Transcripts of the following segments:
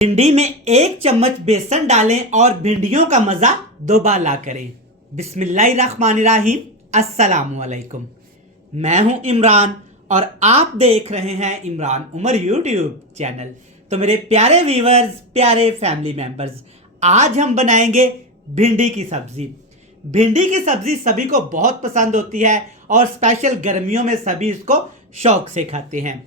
भिंडी में 1 चम्मच बेसन डालें और भिंडियों का मज़ा दोबाला करें। बिस्मिल्लाहिर्रहमानिर्रहीम, अस्सलामुअलैकुम। मैं हूं इमरान और आप देख रहे हैं इमरान उमर यूट्यूब चैनल। तो मेरे प्यारे व्यूअर्स, प्यारे फैमिली मेंबर्स, आज हम बनाएंगे भिंडी की सब्जी। भिंडी की सब्जी सभी को बहुत पसंद होती है और स्पेशल गर्मियों में सभी इसको शौक से खाते हैं।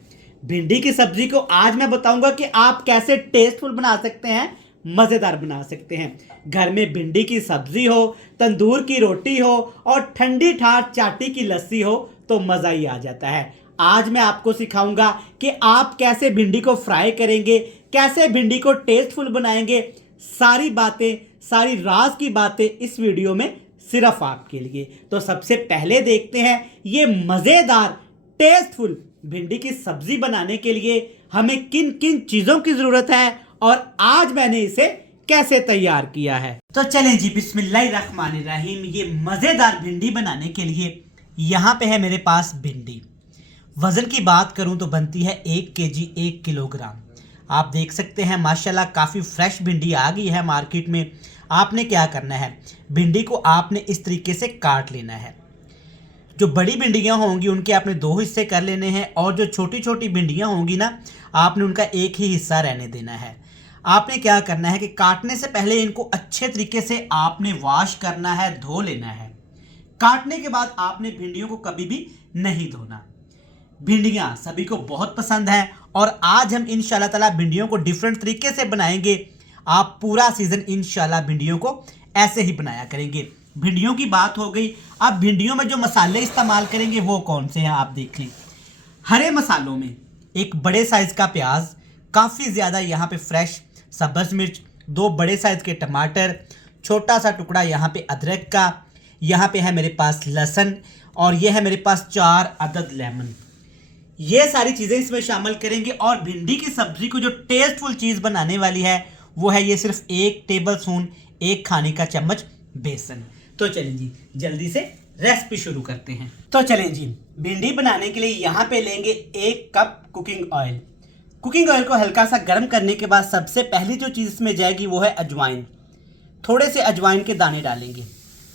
भिंडी की सब्जी को आज मैं बताऊंगा कि आप कैसे टेस्टफुल बना सकते हैं, मज़ेदार बना सकते हैं। घर में भिंडी की सब्जी हो, तंदूर की रोटी हो और ठंडी ठाठ चाटी की लस्सी हो तो मज़ा ही आ जाता है। आज मैं आपको सिखाऊंगा कि आप कैसे भिंडी को फ्राई करेंगे, कैसे भिंडी को टेस्टफुल बनाएंगे। सारी बातें, सारी राज की बातें इस वीडियो में सिर्फ आपके लिए। तो सबसे पहले देखते हैं ये मज़ेदार टेस्टफुल भिंडी की सब्जी बनाने के लिए हमें किन किन चीज़ों की ज़रूरत है और आज मैंने इसे कैसे तैयार किया है। तो चलें जी, बिस्मिल्लाहिर्रहमानिर्रहीम। ये मज़ेदार भिंडी बनाने के लिए यहाँ पे है मेरे पास भिंडी। वज़न की बात करूँ तो बनती है 1 केजी 1 किलोग्राम। आप देख सकते हैं माशाल्लाह काफ़ी फ्रेश भिंडी आ गई है मार्केट में। आपने क्या करना है, भिंडी को आपने इस तरीके से काट लेना है। जो बड़ी भिंडियाँ होंगी उनके आपने 2 हिस्से कर लेने हैं और जो छोटी छोटी भिंडियाँ होंगी ना, आपने उनका एक ही हिस्सा रहने देना है। आपने क्या करना है कि काटने से पहले इनको अच्छे तरीके से आपने वॉश करना है, धो लेना है। काटने के बाद आपने भिंडियों को कभी भी नहीं धोना। भिंडियाँ सभी को बहुत पसंद हैं और आज हम इंशाल्लाह ताला भिंडियों को डिफरेंट तरीके से बनाएंगे। आप पूरा सीज़न इंशाल्लाह भिंडियों को ऐसे ही बनाया करेंगे। भिंडियों की बात हो गई। अब भिंडियों में जो मसाले इस्तेमाल करेंगे वो कौन से हैं आप देख लें। हरे मसालों में एक बड़े साइज़ का प्याज, काफ़ी ज़्यादा यहाँ पे फ्रेश सब्ज़ मिर्च, 2 बड़े साइज़ के टमाटर, छोटा सा टुकड़ा यहाँ पे अदरक का, यहाँ पे है मेरे पास लहसुन और ये है मेरे पास 4 अदद लेमन। ये सारी चीज़ें इसमें शामिल करेंगे और भिंडी की सब्ज़ी को जो टेस्टफुल चीज़ बनाने वाली है वो है ये सिर्फ 1 टेबल स्पून, 1 खाने का चम्मच बेसन। तो चलें जी, जल्दी से रेसिपी शुरू करते हैं। तो चलें जी, भिंडी बनाने के लिए यहाँ पे लेंगे 1 cup cooking oil. Cooking oil को हल्का सा गर्म करने के बाद सबसे पहली जो चीज़ इसमें जाएगी वो है अजवाइन। थोड़े से अजवाइन के दाने डालेंगे।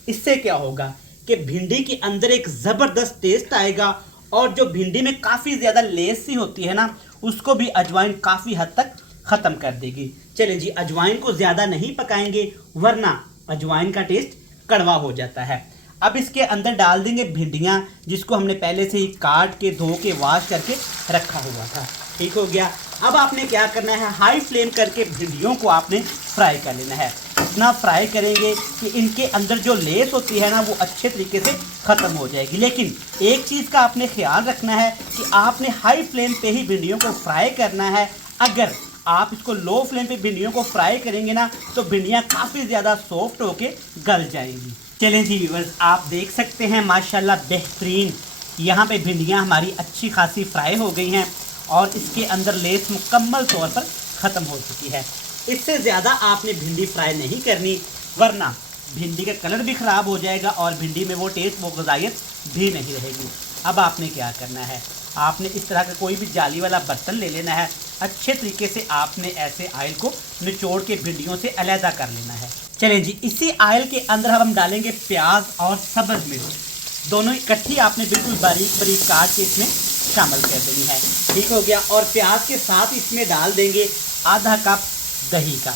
इससे क्या होगा कि भिंडी के अंदर एक ज़बरदस्त टेस्ट आएगा और जो भिंडी में काफ़ी ज़्यादा लेस सी होती है ना, उसको भी अजवाइन काफ़ी हद तक ख़त्म कर देगी। चलें जी, अजवाइन को ज़्यादा नहीं पकाएंगे वरना अजवाइन का टेस्ट कड़वा हो जाता है। अब इसके अंदर डाल देंगे भिंडियाँ, जिसको हमने पहले से ही काट के, धो के, वॉश करके रखा हुआ था। ठीक हो गया। अब आपने क्या करना है, हाई फ्लेम करके भिंडियों को आपने फ्राई कर लेना है। इतना फ्राई करेंगे कि इनके अंदर जो लेस होती है ना वो अच्छे तरीके से ख़त्म हो जाएगी। लेकिन एक चीज़ का आपने ख्याल रखना है कि आपने हाई फ्लेम पे ही भिंडियों को फ्राई करना है। अगर आप इसको लो फ्लेम पे भिंडियों को फ्राई करेंगे ना तो भिंडियाँ काफ़ी ज़्यादा सॉफ्ट होके गल जाएंगी। चलें जी व्यूअर्स, आप देख सकते हैं माशाल्लाह बेहतरीन यहाँ पे भिंडियाँ हमारी अच्छी खासी फ्राई हो गई हैं और इसके अंदर लेस मुकम्मल तौर पर ख़त्म हो चुकी है। इससे ज़्यादा आपने भिंडी फ्राई नहीं करनी वरना भिंडी का कलर भी ख़राब हो जाएगा और भिंडी में वो टेस्ट, वो ग़िज़ायत भी नहीं रहेगी। अब आपने क्या करना है, आपने इस तरह का कोई भी जाली वाला बर्तन ले लेना है। अच्छे तरीके से आपने ऐसे ऑयल को निचोड़ के भिंडियों से अलहदा कर लेना है। चलें जी, इसी ऑयल के अंदर हम डालेंगे प्याज और सब्ज़ मिर्च। दोनों इकट्ठी आपने बिल्कुल बारीक बारीक काट के इसमें शामिल कर देनी है। ठीक हो गया। और प्याज के साथ इसमें डाल देंगे आधा कप दही का,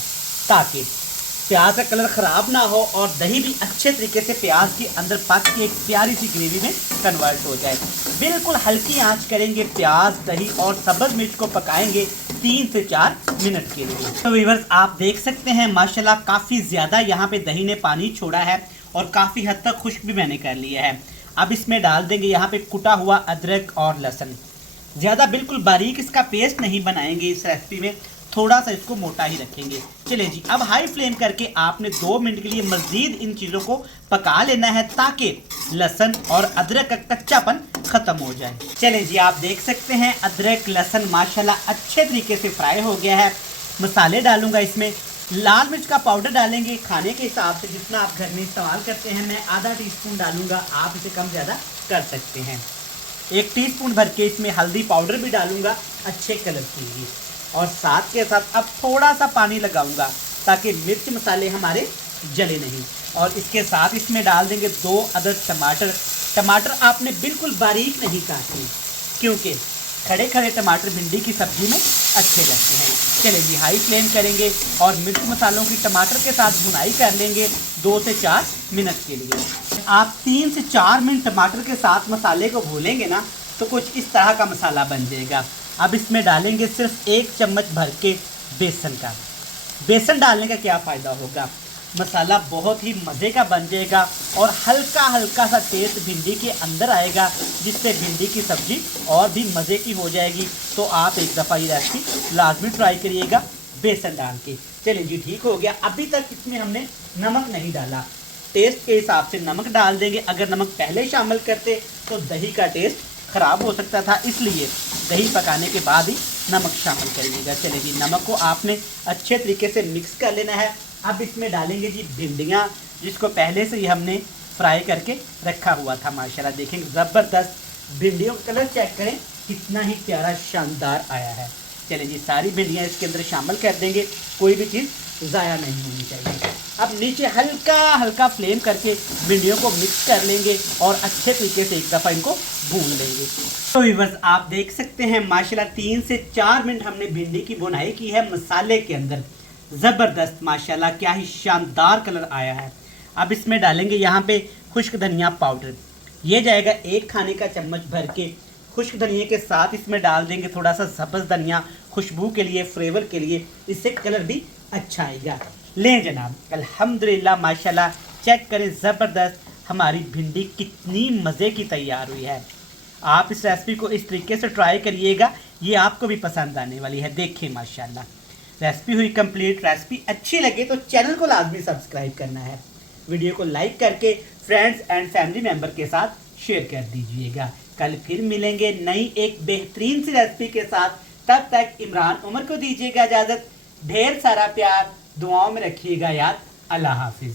ताकि प्याज का कलर ख़राब ना हो और दही भी अच्छे तरीके से प्याज के अंदर पक के एक प्यारी सी ग्रेवी में कन्वर्ट हो जाए। बिल्कुल हल्की आंच करेंगे, प्याज, दही और सब्ज़ मिर्च को पकाएंगे 3 से 4 मिनट के लिए। तो व्यूअर्स, आप देख सकते हैं माशाल्लाह काफ़ी ज़्यादा यहाँ पे दही ने पानी छोड़ा है और काफ़ी हद तक खुश्क भी मैंने कर लिया है। अब इसमें डाल देंगे यहाँ पे कुटा हुआ अदरक और लहसुन। ज़्यादा बिल्कुल बारीक इसका पेस्ट नहीं बनाएंगे इस रेसिपी में, थोड़ा सा इसको मोटा ही रखेंगे। चलिए जी, अब हाई फ्लेम करके आपने 2 मिनट के लिए मज़ीद इन चीज़ों को पका लेना है ताकि लहसुन और अदरक का कच्चापन ख़त्म हो जाए। चलिए जी, आप देख सकते हैं अदरक लहसुन माशाल्लाह अच्छे तरीके से फ्राई हो गया है। मसाले डालूंगा इसमें। लाल मिर्च का पाउडर डालेंगे खाने के हिसाब से, जितना आप घर में इस्तेमाल करते हैं। मैं आधा टीस्पून डालूंगा, आप इसे कम ज़्यादा कर सकते हैं। 1 टीस्पून भर के इसमें हल्दी पाउडर भी डालूंगा अच्छे कलर के लिए। और साथ के साथ अब थोड़ा सा पानी लगाऊंगा ताकि मिर्च मसाले हमारे जले नहीं। और इसके साथ इसमें डाल देंगे 2 अदद टमाटर। टमाटर आपने बिल्कुल बारीक नहीं काटने, क्योंकि खड़े खड़े टमाटर भिंडी की सब्जी में अच्छे लगते हैं। चलिए जी, हाई फ्लेम करेंगे और मिर्च मसालों की टमाटर के साथ भुनाई कर लेंगे 2 से 4 मिनट के लिए। आप 3 से 4 मिनट टमाटर के साथ मसाले को भूनेंगे ना तो कुछ इस तरह का मसाला बन जाएगा। अब इसमें डालेंगे सिर्फ 1 चम्मच भर के बेसन का। बेसन डालने का क्या फ़ायदा होगा, मसाला बहुत ही मज़े का बन जाएगा और हल्का हल्का सा टेस्ट भिंडी के अंदर आएगा, जिससे भिंडी की सब्ज़ी और भी मज़े की हो जाएगी। तो आप एक दफ़ा ये रेसिपी लाजमी ट्राई करिएगा बेसन डाल के। चलिए जी, ठीक हो गया। अभी तक इसमें हमने नमक नहीं डाला, टेस्ट के हिसाब से नमक डाल देंगे। अगर नमक पहले शामिल करते तो दही का टेस्ट ख़राब हो सकता था, इसलिए दही पकाने के बाद ही नमक शामिल करिएगा। चलिए जी, नमक को आपने अच्छे तरीके से मिक्स कर लेना है। अब इसमें डालेंगे जी भिंडियाँ, जिसको पहले से ही हमने फ्राई करके रखा हुआ था। माशाल्लाह देखेंगे ज़बरदस्त भिंडियों का कलर चेक करें कितना ही प्यारा शानदार आया है। चलिए जी, सारी भिंडियाँ इसके अंदर शामिल कर देंगे, कोई भी चीज़ ज़ाया नहीं होनी चाहिए। अब नीचे हल्का हल्का फ्लेम करके भिंडियों को मिक्स कर लेंगे और अच्छे तरीके से एक दफ़ा इनको भून लेंगे। तो व्यूअर्स, आप देख सकते हैं माशाल्लाह 3 से 4 मिनट हमने भिंडी की भुनाई की है मसाले के अंदर। ज़बरदस्त माशाल्लाह, क्या ही शानदार कलर आया है। अब इसमें डालेंगे यहाँ पे खुश्क धनिया पाउडर, ये जाएगा 1 खाने का चम्मच भर के। खुश्क धनिया के साथ इसमें डाल देंगे थोड़ा सा सब्ज़ धनिया, खुशबू के लिए, फ्लेवर के लिए, इससे कलर भी अच्छा आएगा। लें जनाब, अल्हम्दुलिल्लाह माशाल्लाह, चेक करें ज़बरदस्त हमारी भिंडी कितनी मज़े की तैयार हुई है। आप इस रेसिपी को इस तरीके से ट्राई करिएगा, ये आपको भी पसंद आने वाली है। देखिए माशाल्लाह, रेसिपी हुई कंप्लीट। रेसिपी अच्छी लगे तो चैनल को लाजमी सब्सक्राइब करना है, वीडियो को लाइक करके फ्रेंड्स एंड फैमिली मेम्बर के साथ शेयर कर दीजिएगा। कल फिर मिलेंगे नई एक बेहतरीन सी रेसिपी के साथ। तब तक इमरान उमर को दीजिएगा इजाज़त। ढेर सारा प्यार, दुआओं में रखिएगा याद। अल्लाह हाफिज़।